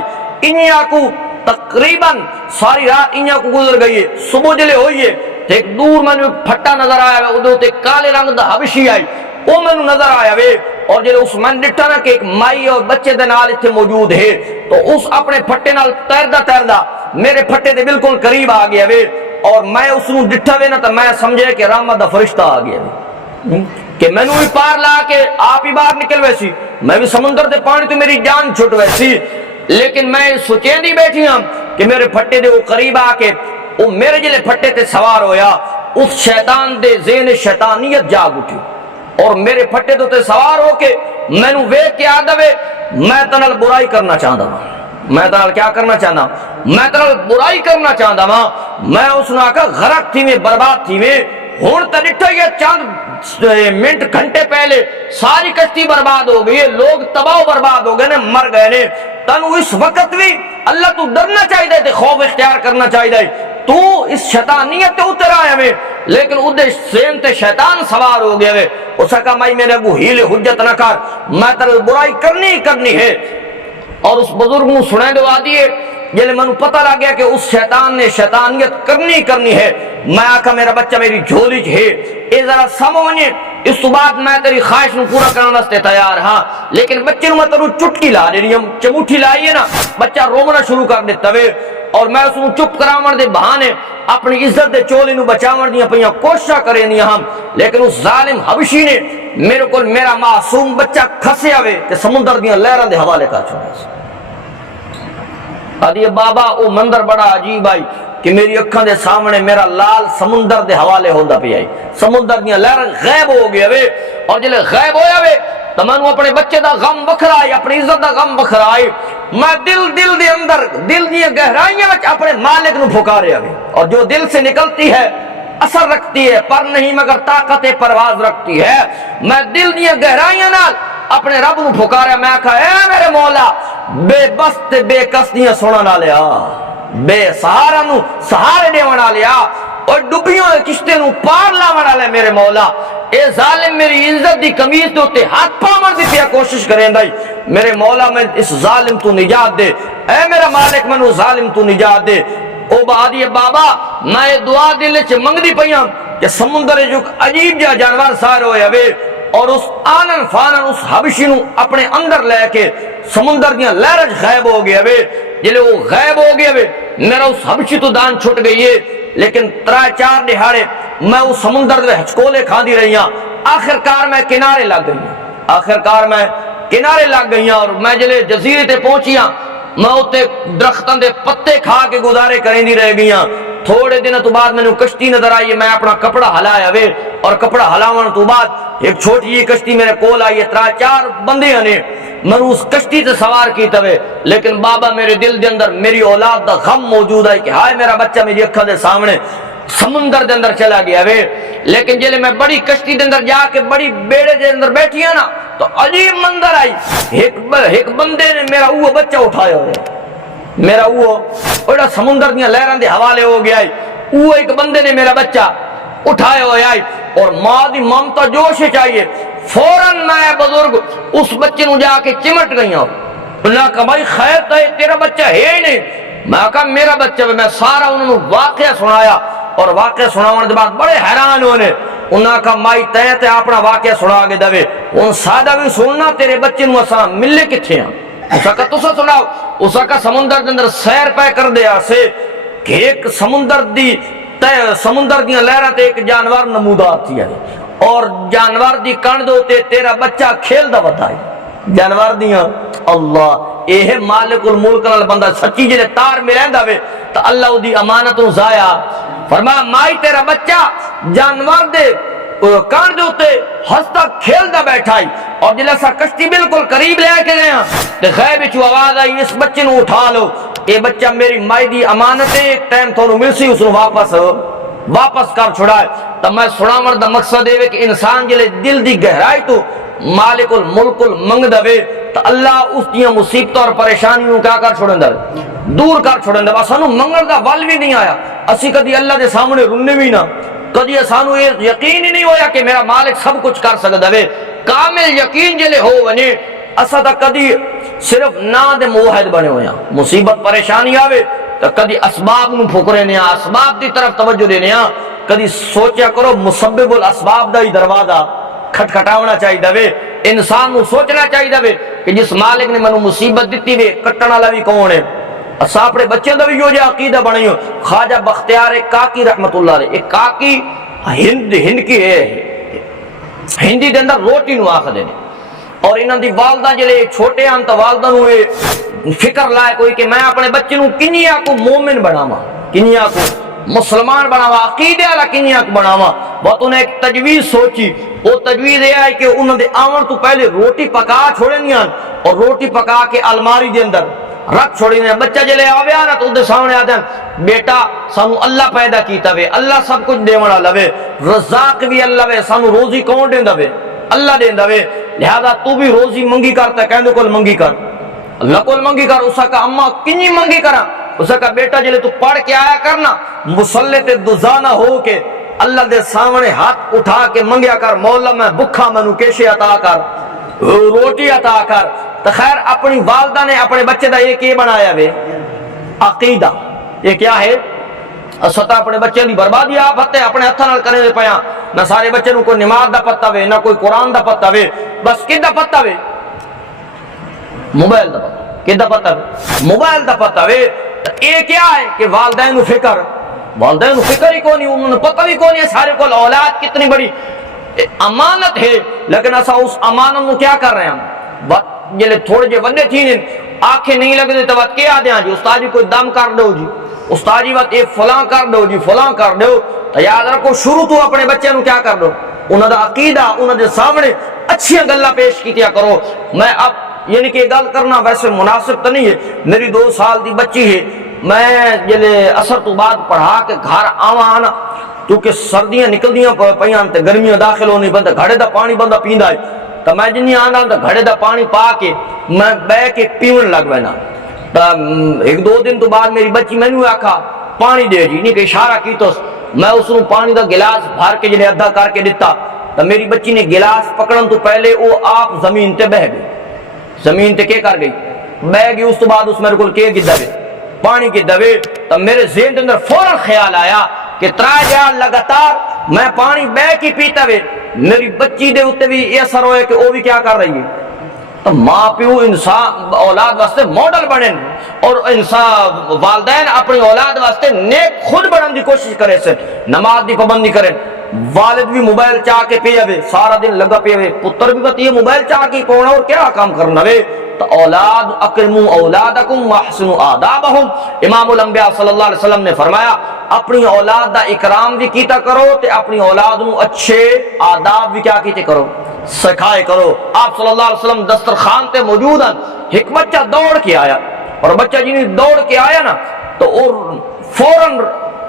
انہاں کو تقریباً ساری رات انہاں کو گزر گئی ہے، صبح جلے ہوئی ہے، ایک دور میں پھٹا نظر آیا ہے، ادھر تے کالے رنگ دا حبشی آئی، وہ میں نظر آیا وے، اور جلے اس میں ڈٹھا نا کہ ایک مائی اور بچے دے نال اتھے موجود ہے، تو اس اپنے پھٹے نال تیردا میرے پھٹے دے بالکل قریب آ گیا وے، اور میں اس نو ڈٹھا وے نا تو میں سمجھے کہ رحمت دا فرشتہ آ گیا وے، کہ میں نو ہی پار لا کے آپ ہی باہر نکل ویسی، میں بھی سمندر دے پانی تو میری جان چھٹ ویسی، لیکن میں سوچیں دی بیٹھی ہوں کہ میرے پھٹے دے وہ قریب آ کے وہ میرے جلے پھٹے تے سوار ہویا، اس شیطان دے ذہن شیطانیت جاگ اٹھی، اور میرے پھٹے تے سوار ہو کے میں نو ویکھ کے آ دے میں تنال برائی کرنا چاہتا ہوں، میں تنال کیا کرنا چاہتا ہوں؟ میں تنال برائی کرنا چاہتا ہوں۔ میں اس نے آکا غرق تھی میں، برباد تھی میں، ہون تا ڈٹھا یہ چند منٹ گھنٹے پہلے ساری کشتی برباد ہو گئی ہے، لوگ تباہ و برباد ہو گئے نے، مر گئے نے۔ تنو اس وقت بھی اللہ تو ڈرنا چاہیے تے خوف اختیار کرنا چاہیے، تو اس شیطانیت تے اتر آیا میں، لیکن ادھے سین تے شیطان سوار ہو گیا ہے۔ اسا کہا میں میرے ابو ہیل حجت نہ کر، میں تر برائی کرنی ہے۔ اور اس بزرگ نو سنے دو آدھی ہے جلے منو پتہ لگ گیا کہ اس شیطان نے شیطانیت کرنی ہے۔ میں آکھا میرا بچہ میری جھولی ہے، اے ذرا سمجھے اس تو بعد میں تیری خواہش نو پورا کرنے واسطے تیار ہاں، لیکن بچے نو میں تینوں چٹکی لا دینی ہوں، چموٹھی لائی ہے نا، بچہ رونا شروع کر دیتا وے، اور میں اس نو چپ کراون دے بہانے اپنی عزت دے چولے نو بچاون دیاں پیاں کوششاں کرینیاں ہم، لیکن اس ظالم حبشی نے میرے کو میرا معصوم بچہ کھسیا وے تے سمندر دیاں لہراں دے حوالے کر چھوڑیا۔ آدھی بابا او منظر بڑا عجیب آئی کہ میری اکھاں دے سامنے میرا لال سمندر دے حوالے ہوندا پیا آئی، سمندر دیاں لہراں غائب ہو گیا وے، اور جلے غائب ہویا وے تو میں اپنے بچے دا غم بکھرا آئی، اپنی عزت دا غم بکھرا آئی، میں دل دے اندر دل دی گہرائیاں وچ اپنے مالک نو پھکاریا وے، اور جو دل سے نکلتی ہے اثر رکھتی ہے، پر نہیں مگر طاقت پرواز رکھتی ہے، میں دل دی گہرائیاں نال اپنے رب نو پھکاریا، میں کہا اے میرے مولا بے بس تے بے کس دیاں سنن والیا، بے سہارا نو سہارے دیون والیا، اور ڈبیوں کشتے نو پار لاون والے میرے مولا، اے ظالم میری عزت دی قمیض تے اوتے ہاتھ پاون دی پیا کوشش کریندا اے، میرے مولا میں اس ظالم تو نجات دے، اے میرا مالک مینوں ظالم تو نجات دے۔ او بادی بابا میں دعا دل وچ منگدی پیاں کہ سمندر جو عجیب جا جانور سار ہویا وے، اور اس آنن فانن اس حبشی نو اپنے اندر لے کے سمندر دیاں لہراں غائب ہو گیا وے، جلے وہ غائب ہو گیا وے میرا اس حبشی تو دان چھٹ گئی ہے، لیکن 3-4 دہاڑے میں اس سمندر دے ہچکولے کھاندی رہی ہاں، آخرکار میں کنارے لگ گئی ہوں، آخرکار میں کنارے لگ گئی ہوں، اور میں جلے جزیرے تے پہنچی ہاں میں اتے درختاں دے پتے کھا کے گزارے کریندی رہ گئی ہاں۔ تھوڑے دن تو بعد میں نے کشتی نظر آئی، میں اپنا کپڑا ہلایا وے، اور کپڑا ہلاون تو بعد ایک چھوٹی جی کشتی میرے کول آئی ہے، 3-4 بندے نے میں اس کشتی تے سوار کیتا وے، لیکن بابا میرے دل دے اندر میری اولاد دا غم موجود ہے کہ ہائے میرا بچہ میری اکھاں دے سامنے سمندر دے اندر چلا گیا وے، لیکن جلے میں بڑی کشتی دے اندر جا کے بڑی بیڑے دے اندر بیٹھی ہاں نا تو عجیب منظر آئی، ایک بندے نے میرا وہ بچہ اٹھایا ہوئے، میرا وہ بڑا سمندر دیاں لہراں دے حوالے ہو گیا ہے، وہ ایک بندے نے میرا بچہ اٹھائے ہوئے آئی، اور ماں دی ممتا جوش چاہیے، فوراً میں بزرگ اس بچے نو جا کے چمٹ گئی ہوں، انہوں نے کہا بھائی خیر تو تیرا بچہ ہے ہی نہیں، میں کہا میرا بچہ میں سارا انہوں نے واقعہ سنایا، اور واقعہ سنانے کے بعد بڑے حیران ہونے، انہوں نے کہا مائی تے اپنا واقعہ سنا کے دے، ان سادہ بھی سننا تیرے بچے نو اساں ملے کتھے ہیں، اسا کا تسا سناؤ، اسا کا سمندر دے اندر سیر پہ کر دیا سے کہ ایک سمندر دیاں لہراں تے ایک جانور نمودار تھی ہے، اور جانور دی کن دے تے تیرا بچہ کھیل دا ودا ہے، جانور دیاں اللہ اے مالک الملک نال بندہ سچی جے تار میں رہندا وے تے اللہ دی امانت نو ضائع فرما، مائی تیرا بچہ جانور دے کان دے اوتے ہستا کھیلدا بیٹھا ہے، اور جلے سا کشتی بالکل قریب لے کے گئے تے غیب وچ آواز آئی اس بچے نو اٹھا لو، اے بچہ میری مائی دی امانت ہے، ایک ٹائم تھانوں ملسی اس نو واپس کر چھڑائے۔ تو میں سناون دا مقصد ہے کہ انسان جلے دل دی گہرائی تو مالک الملک منگ دے تو اللہ اس دیاں مصیبتوں اور پریشانیوں کیا کر چھوڑن دے، دور کر چھوڑن دے، سانو منگن دا ول بھی نہیں آیا، اسی کدی اللہ دے سامنے رونے بھی نہ، کدی سانو یہ یقین ہی نہیں ہویا کہ میرا مالک سب کچھ کر سکدا وے، کامل یقین جلے ہو ونے اسا تا کدی صرف نا دے موحد بنے ہویا، مصیبت پریشانی آوے تو کدی اسباب نو پھکرے نیا، اسباب دی طرف توجہ دینے ہاں، کدی سوچیا کرو مسبب الاسباب دا ہی دروازہ کھٹکھٹاونا چاہیے وے، انسان نو سوچنا چاہیے وے کہ جس مالک نے منو مصیبت دیتی وے کٹن والا بھی کون ہے، اسا اپنے بچوں دا بھی جو عقیدہ بنائیو، خواجہ بختیار کاکی رحمت اللہ علیہ، ایک کاکی ہند کی ہے، ہندی دے اندر روٹی نو آکھ دے، اور انہاں دی والدہ جلے چھوٹے ہن تے والدہ نو فکر لائے کوئی کہ میں اپنے بچے نو کنیا کو مومن بناواں، کنیا کو مسلمان بناوا، عقیدے والا کنیا کو بناوا، بہت انہیں ایک تجویز سوچی، وہ تجویز یہ ہے کہ انہوں نے آمن تو پہلے روٹی پکا چھوڑنی ہیں، اور روٹی پکا کے الماری دے اندر رکھ چھوڑنی ہیں، بچہ جلے آوے آنا تو دے سامنے آتے ہیں بیٹا سانو اللہ پیدا کیتا وے، اللہ سب کچھ دے والا لوے، رزاق بھی اللہ وے، سانو روزی کون دیندا وے، اللہ دیندا وے، لہذا تو بھی روزی منگی کرتا ہے، کہندے کول منگی کر، اللہ کول منگی کر، اسا کا اماں کنی منگی کرا، اسا کا بیٹا جلے تو پڑھ کے آیا کرنا، مصلی تے دزانہ ہو کے اللہ دے سامنے ہاتھ اٹھا کے منگیا کر، مولا میں بکھا منو کیشے عطا کر، روٹی عطا کر۔ تو خیر اپنی والدہ نے اپنے بچے دا یہ کی بنایا وے عقیدہ، یہ کیا ہے؟ استا اپنے بچے دی بربادی آپ ہتے اپنے ہتھاں نال کرے پیا، نہ سارے بچے نو کوئی نماز دا پتہ وے، نہ کوئی قرآن دا پتہ وے، بس کدا پتہ وے؟ موبائل دا پتہ، کدا پتہ وے؟ موبائل دا پتہ وے۔ یہ کیا ہے کہ والدین نو فکر ہی کونی، انہوں نے پتہ بھی کونی ہے سارے کو اولاد کتنی بڑی امانت ہے، لیکن اسا اس امانت نو کیا کر رہے ہیں؟ جلے تھوڑے جے وڈے تھی آنکھیں نہیں لگ دے تو بات کیا دیا جی استاد جی کوئی دم کر دو جی، استاد جی بات ایک فلاں کر دو جی، فلاں کر دو، تو یاد رکھو شروع تو اپنے بچے نو کیا کر دو، انہوں دا عقیدہ انہوں دے سامنے اچھی گلاں پیش کیتیا کرو۔ میں اب یعنی کہ گل کرنا ویسے مناسب تو نہیں ہے، میری 2 سال دی بچی ہے، میں جلے اثر تو بعد پڑھا کے گھر آنا کیونکہ سردیاں نکلدیاں پیاں تے گرمیاں داخل ہونی بندہ گھڑے دا پانی بندہ پیندا ہے، تو میں جنی آنا تو گھڑے دا پانی پا کے میں بہ کے پیون لگ وینا۔ تو 1-2 دن تو بعد میری بچی میں نے آکھا پانی دے جی، نہیں کہ اشارہ کی تو میں اس نے پانی دا گلاس بھر کے جلے ادھا کر کے دیتا، تو میری بچی نے گلاس پکڑن تو پہلے وہ آپ زمین تے بہ گئی، زمین تے کیا کر گئی؟ بہ گئی۔ اس تو بعد اس میرے کو کے گدا وے پانی کے دوے، تو میرے ذہن کے اندر فوراً خیال آیا کہ 3 جال لگاتار میں پانی بہ کے پیتا وے، میری بچی دے اتے بھی یہ اثر ہوئے کہ وہ بھی کیا کر رہی ہے۔ تو ماں پیو انسان اولاد واسطے ماڈل بنیں، اور انسان والدین اپنی اولاد واسطے نیک خود بننے دی کوشش کرے سے، نماز دی پابندی کریں۔ والد بھی موبائل چاہ کے پیا وے، سارا دن لگا پیا وے، پتر بھی بتائیے موبائل چاہ کے پونا اور کیا کام کرنا وے۔ تو اولاد اکرموا اولادکم واحسنوا آدابہم، امام الانبیاء صلی اللہ علیہ وسلم نے فرمایا اپنی اولاد دا اکرام بھی کیتا کرو تے اپنی اولاد نو اچھے آداب بھی کیا کیتے کرو، سکھائے کرو۔ آپ صلی اللہ علیہ وسلم دسترخوان تے موجود ہیں، ایک بچہ دوڑ کے آیا، اور بچہ جنہیں دوڑ کے آیا نا تو اور فوراً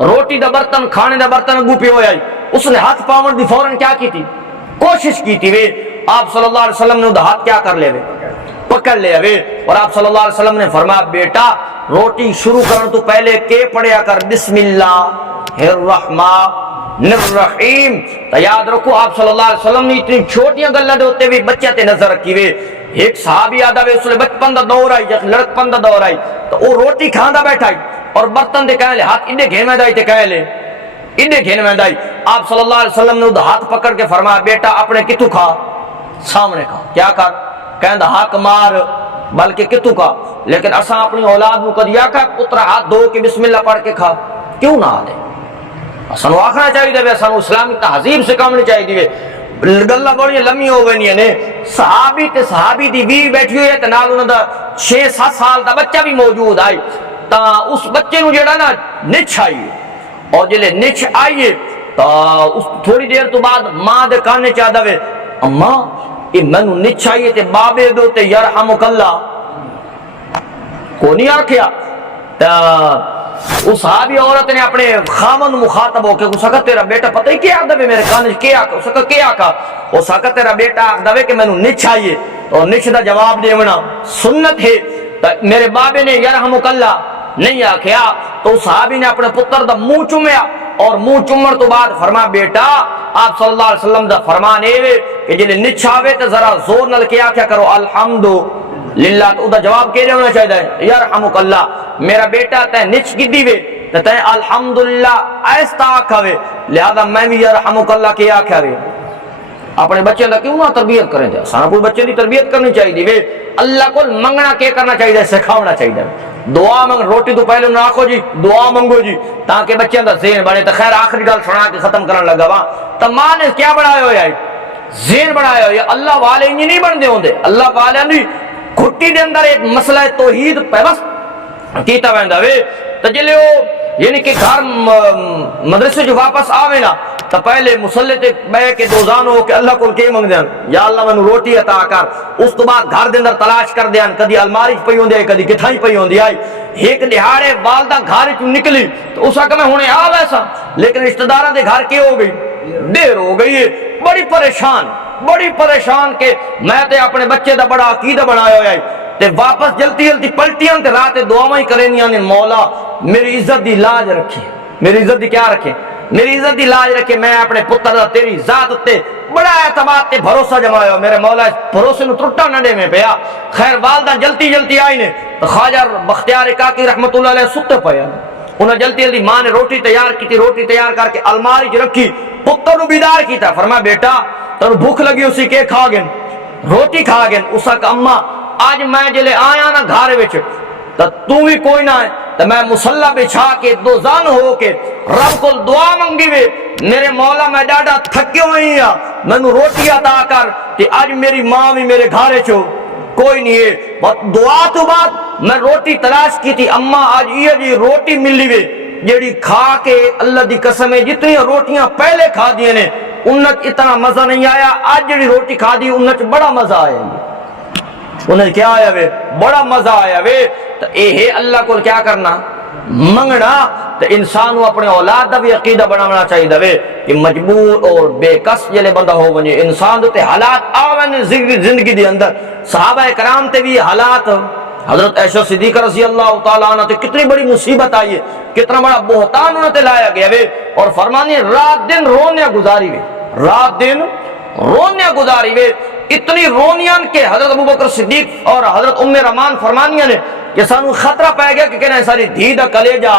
روٹی دا برتن کھانے دا برتن اگو پہ ہویا، اس نے ہاتھ پاون دی فوراً کیا کی تھی، کوشش کی تھی وے۔ آپ صلی اللہ علیہ وسلم نے دا ہاتھ کیا کر لے وے، پکڑ لے وے، اور آپ صلی اللہ علیہ وسلم نے فرمایا بیٹا روٹی شروع کرنے تو پہلے کے پڑھیا کر بسم اللہ الرحمن الرحیم۔ تو یاد رکھو آپ صلی اللہ علیہ وسلم نے اتنی چھوٹیاں گلاں دے ہوتے بھی بچے تے نظر رکھی وے۔ ایک صحابی آدھا وے، اس نے بچپن دا دور آئی، جب لڑکپن دا دور آئی تو وہ روٹی کھاندا بیٹھا اور برتن دے کہہ لے ہاتھ انڈے گھین میں دائی تے کہہ لے انڈے گھین میں دائی۔ آپ صلی اللہ علیہ وسلم نے ہاتھ پکڑ کے فرمایا بیٹا اپنے کتو کھا، سامنے کھا، کیا کر کہندا حق مار بلکہ کتو کا، لیکن اساں اپنی اولاد نو کدی آکھا پتر ہاتھ دھو کے بسم اللہ پڑھ کے کھا، کیوں نہ آدے؟ اساں آکھنا چاہیے وے، اساں اسلامی تہذیب سے کام نہیں چاہیے وے۔ گلاں بڑی لمبی ہو گئی نے، صحابی تے صحابی دی بیوی بیٹھی ہوئی ہے تے نال انہاں دا 6-7 سال دا بچہ بھی موجود آئی، تا اس بچے نو جڑا نا نچ آئی، اور جلے نچ آئیے تا اس تھوڑی دیر تو بعد ماں دے کانے چاہدا وے اماں یہ منو نچ آئیے تے بابے دو تے یرحمک اللہ کو نہیں آکھیا۔ تا اس صحابی عورت نے اپنے خامن مخاطب ہو کے اس کا تیرا بیٹا پتہ ہی کیا آکھدا وے میرے کان کیا آکھا، اس کا کیا آکھا، اس کا تیرا بیٹا آکھدا وے کہ منو نچ آئیے، اور نچ دا جواب دیونا سنت ہے۔ میرے بابے نے یرحمک اللہ نہیں آکھیا، تو صحابی نے اپنے پتر دا منہ چومیا، اور منہ چومن تو بعد فرمایا بیٹا آپ صلی اللہ علیہ وسلم دا فرمان اے وے کہ جلے نچ آوے تے ذرا زور نال کیا کیا کرو الحمدللہ، تو دا جواب کہہ ہونا چاہیے یرحمک اللہ، میرا بیٹا تے نچ گدی وے تے الحمدللہ ایستا آکھا وے، لہذا میں بھی یرحمک اللہ کیا آکھا وے۔ اپنے بچے دا کیوں نہ تربیت کریں دے، سارا کوئی بچے دی تربیت کرنی چاہیے وے، اللہ کو منگنا کیا کرنا چاہیے، سکھاونا چاہیے، دعا منگ، روٹی تو پہلے نہ آکھو جی دعا منگو جی تاکہ بچے دا ذہن بنے۔ تو خیر آخری گل سنا کے ختم کرنے لگا وا، تو ماں نے کیا بنایا ہوا ہے، ذہن بنایا ہوا ہے، اللہ والے انہی نہیں بن دے ہوندے، اللہ والے نہیں گھٹی دے اندر ایک مسئلہ توحید پیوست کیتا ویندا وے۔ تو جلے وہ یعنی کہ گھر مدرسے جو واپس آوے نا تو پہلے مسلح تے بہ کے دوزان ہو کہ اللہ کو کے منگ دیاں یا اللہ مینوں روٹی عطا کر، اس تو بعد گھر دے اندر تلاش کر دیاں، کدی الماری پئی ہوندی ہے کدی کتھائی پئی ہوندی ہے۔ ایک دہاڑے والدہ گھر چوں نکلی تو اس آکھا میں ہونے آ ویسا، لیکن رشتہ داراں دے گھر کے ہو گئی، دیر ہو گئی ہے، بڑی پریشان کہ میں تے اپنے بچے دا بڑا عقیدہ بنایا ہوا ہے تے واپس جلدی پلٹیاں تے رات دعاواں ہی کرنیاں نے، مولا میری عزت دی لاج رکھے، میری عزت دی کیا رکھے، میری عزت دی لاج رکھے، میں اپنے پتر دا تیری ذات تے بڑا اعتماد تے بھروسہ جمایا، میرے مولا اس بھروسے نو ٹرٹا نہ دے میں پیا۔ خیر والدہ جلدی آئی نے تو خواجہ بختیار کاکی رحمت اللہ علیہ ستے پیا، انہیں جلدی جلدی ماں نے روٹی تیار کی تھی، روٹی تیار کر کے الماری چ رکھی، پتر نو بیدار کیتا، فرمایا بیٹا تینوں بھوک لگی اسی کے کھا گن روٹی کھا گن۔ اس کا اما آج میں جلے آیا نا گھر وچ تو بھی کوئی نہ ہے تو میں مصلی بچھا کے دو زان ہو کے رب کو دعا منگی وے، میرے مولا میں ڈاڈا تھکے ہوئی ہاں، مینوں روٹی عطا کر کہ آج میری ماں بھی میرے گھر چو کوئی نہیں ہے۔ دعا تو بعد میں روٹی تلاش کی تھی، اما آج یہ جی روٹی ملی وے جیڑی کھا کے اللہ دی قسم ہے جتنی روٹیاں پہلے کھا دیے نے انت اتنا مزہ نہیں آیا، آج جیڑی روٹی کھا دی انت بڑا مزہ آیا، انہیں کیا آیا وے بڑا مزہ آیا وے۔ تو اے اللہ کو کیا کرنا منگنا، تو انسان کو اپنے اولاد دا بھی عقیدہ بنانا چاہیے وے کہ مجبور اور بے کس جلے بندہ ہو بنے، انسان تے حالات آویں زندگی دے اندر۔ صحابہ کرام تے بھی حالات، حضرت عائشہ صدیقہ رضی اللہ تعالیٰ عنہ تے کتنی بڑی مصیبت آئی ہے، کتنا بڑا بہتان انہوں تے لایا گیا وے، اور فرمانی رات دن رونے گزاری وے، رات دن رونے گزاری وے، اتنی رونیاں کہ حضرت ابوبکر صدیق اور حضرت ام رمان فرمانیاں نے کہ سانو خطرہ پہ گیا کہ کہنا ساری دھی دا کلیجہ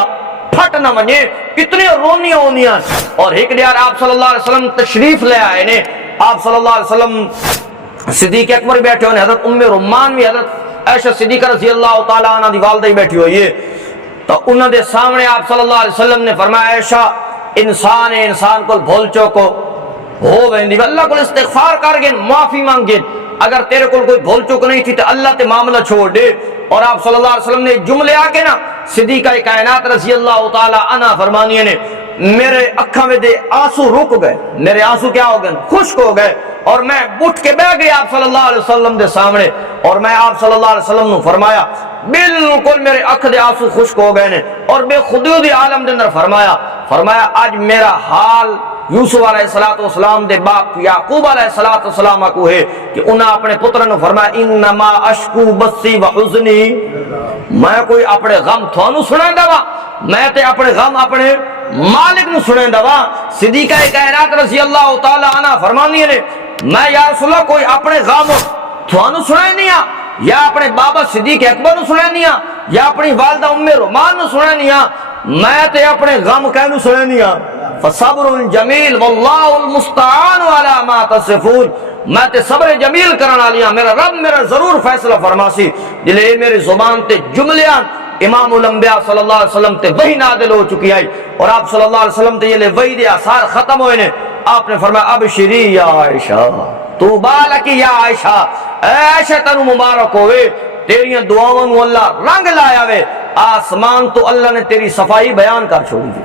پھٹ نہ منجے، اتنی رونیاں ہونیاں۔ اور ایک دیار آپ صلی اللہ علیہ وسلم تشریف لے آئے نے، آپ صلی اللہ علیہ وسلم صدیق اکبر بیٹھے ہونے، حضرت ام رمان بھی حضرت عائشہ صدیقہ رضی اللہ تعالیٰ عنہ دی والدہ ہی بیٹھی ہوئی ہے، تو انہوں نے سامنے آپ صلی اللہ علیہ وسلم نے فرمایا عائشہ انسان ہے، انسان کو بھول چوکو ہو ویندی، اللہ کو استغفار کر گئے، معافی مانگ گئے، اگر تیرے کو کوئی بھول چوک نہیں تھی تو اللہ تے معاملہ چھوڑ دے۔ اور آپ صلی اللہ علیہ وسلم نے جملے آ کے نا صدیقہ کائنات رضی اللہ تعالی عنہ فرمانی نے میرے اکھاں میں دے آنسو رک گئے، میرے آنسو کیا ہو گئے خشک ہو گئے، اور میں اٹھ کے بیٹھ گئی آپ صلی اللہ علیہ وسلم دے سامنے، اور میں آپ صلی اللہ علیہ وسلم نے فرمایا بالکل میرے اکھ دے آنسو خشک ہو گئے نے، اور بے خودی عالم دے اندر فرمایا آج میرا حال یوسف علیہ السلام دے باپ یعقوب علیہ السلام کو ہے کہ انہاں اپنے پتر نے فرمایا انما اشکو بسی و حزنی، میں کوئی اپنے غم تھانو سنائیں دا وا، میں تے اپنے غم اپنے مالک نو سنائیں دا وا۔ صدیقہ کائنات رضی اللہ تعالی عنہ فرمانی نے میں یا رسول اللہ کوئی اپنے غم تھانو سنائیں نہیں یا اپنے بابا صدیق اکبر نو سنائیں نہیں یا اپنی والدہ ام رومان نو سنائیں نہیں، میں تے اپنے غم کہنو سنائیں نہیں، فصبر جمیل واللہ المستعان علی ما تصفون، میں تے صبر جمیل کرنا لیا، میرا رب میرا ضرور فیصلہ فرماسی، جلے میری زبان تے جملیاں امام الانبیاء صلی اللہ علیہ وسلم تے وحی نازل ہو چکی آئی، اور آپ صلی اللہ علیہ وسلم تے یہ وحی دے آثار ختم ہوئے نے، آپ نے فرمایا ابشری یا عائشہ تو بالکی یا عائشہ، اے عائشہ تنو مبارک ہوئے، تیریاں دعاوں نو اللہ رنگ لایا وے، آسمان تو اللہ نے تیری صفائی بیان کر چھوڑی دی،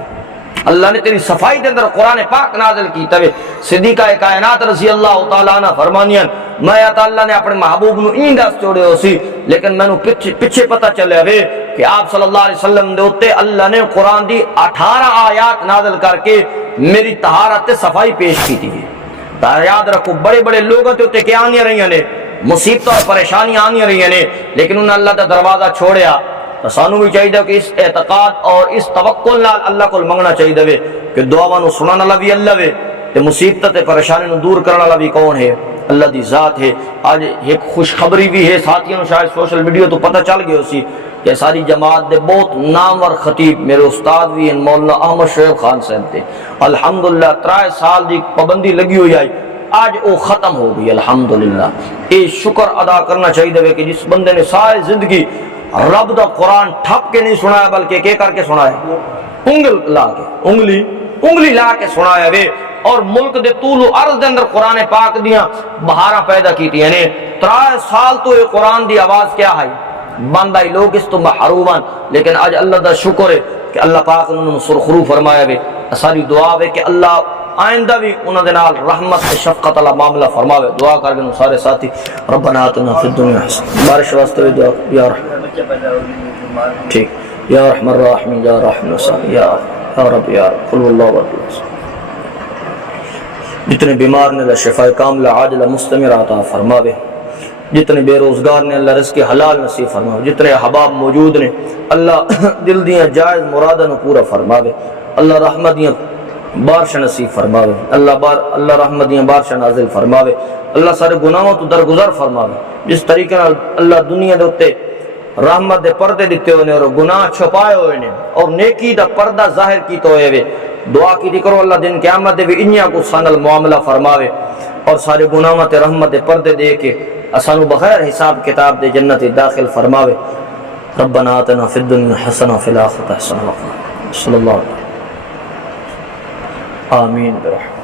اللہ نے تیری صفائی دے اندر قرآن پاک نازل کی توے۔ صدیقہ کائنات رضی اللہ تعالیٰ عنہ فرمانیاں میں اللہ نے اپنے محبوب نو این دس چھوڑے ہو سی، لیکن میں نو پچھے پتہ چلے ہوئے کہ آپ صلی اللہ علیہ وسلم دے ہوتے اللہ نے قرآن دی 18 آیات نازل کر کے میری طہارت صفائی پیش کی تھی۔ یاد رکھو بڑے بڑے لوگوں تے ہوتے کیا آنی رہی ہیں، مصیبت اور پریشانیاں آنی رہی ہیں، لیکن انہوں نے اللہ کا دروازہ چھوڑیا۔ تو سانو بھی چاہیے کہ اس اعتقاد اور اس توکل نال اللہ کو منگنا چاہیے کہ دعاواں نو سنن والا بھی اللہ وے تے مصیبت تے پریشانی نو دور کرنے والا بھی کون ہے؟ اللہ دی ذات ہے۔ آج ایک خوشخبری بھی ہے، ساتھیوں شاید سوشل میڈیا تو پتہ چل گیا اسی کہ ساری جماعت دے بہت نامور خطیب میرے استاد بھی ہیں مولانا احمد شعیب خان صاحب تے الحمدللہ 3 سال دی پابندی لگی ہوئی آئی، آج وہ ختم ہو گئی الحمدللہ۔ یہ شکر ادا کرنا چاہیے کہ جس بندے نے ساری زندگی رب دا قرآن ٹھپ کے نہیں سنایا بلکہ کیا کر کے سنایا، انگلی لا کے سنایا وے، اور ملک دے طول و عرض دے اندر قرآن پاک دیاں بہاراں پیدا کیتی ہیں۔ 3 سال تو یہ قرآن دی آواز کیا ہے بند آئی، لوگ اس تو محرومان، لیکن آج اللہ دا شکر ہے کہ اللہ پاک انہوں نے سرخرو فرمایا وے۔ ساری دعا ہے کہ اللہ آئندہ بھی انہوں نے نال رحمت شفقت اللہ معاملہ فرماوے۔ دعا کر کے سارے ساتھی ربنا آتنا فی الدنیا حسنہ، بارش واسطے دعا یا رحمت ٹھیک یا رحمن الرحیم یا رحمن الرحیم یا رب یا رب قل اللہ وحدہ۔ جتنے بیمار نے اللہ شفاء کاملہ عاجلہ مستمر عطا فرماوے، جتنے بے روزگار نے اللہ رزق حلال نصیب فرماوے، جتنے احباب موجود نے اللہ دل دیاں جائز مرادہ نو پورا فرماوے، اللہ رحمت دیاں بارش نصیب فرماوے، اللہ رحمت دیاں بارش نازل فرماوے، اللہ سارے گناہوں تو درگزر فرماوے۔ جس طریقے اللہ دنیا دے اوتے رحمت دے پردے دیتے ہوئے اور گناہ چھپائے ہوئے نے اور نیکی دا پردہ ظاہر کیتے ہوئے دعا کی کرو اللہ دن قیامت دے بھی انیا کو سانل معاملہ فرماوے اور سارے گناہوں تے رحمت دے پردے دے کے اسانو بغیر حساب کتاب دے جنت داخل فرماوے ربنا آتنا فی الدنیا حسنہ وفی الآخرۃ حسنہ وقنا صلی اللہ علیہ وسلم آمین برحمتہ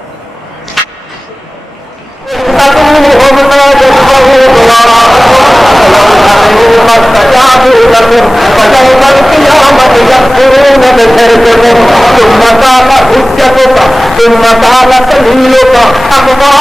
ثم قال دليلك أموالك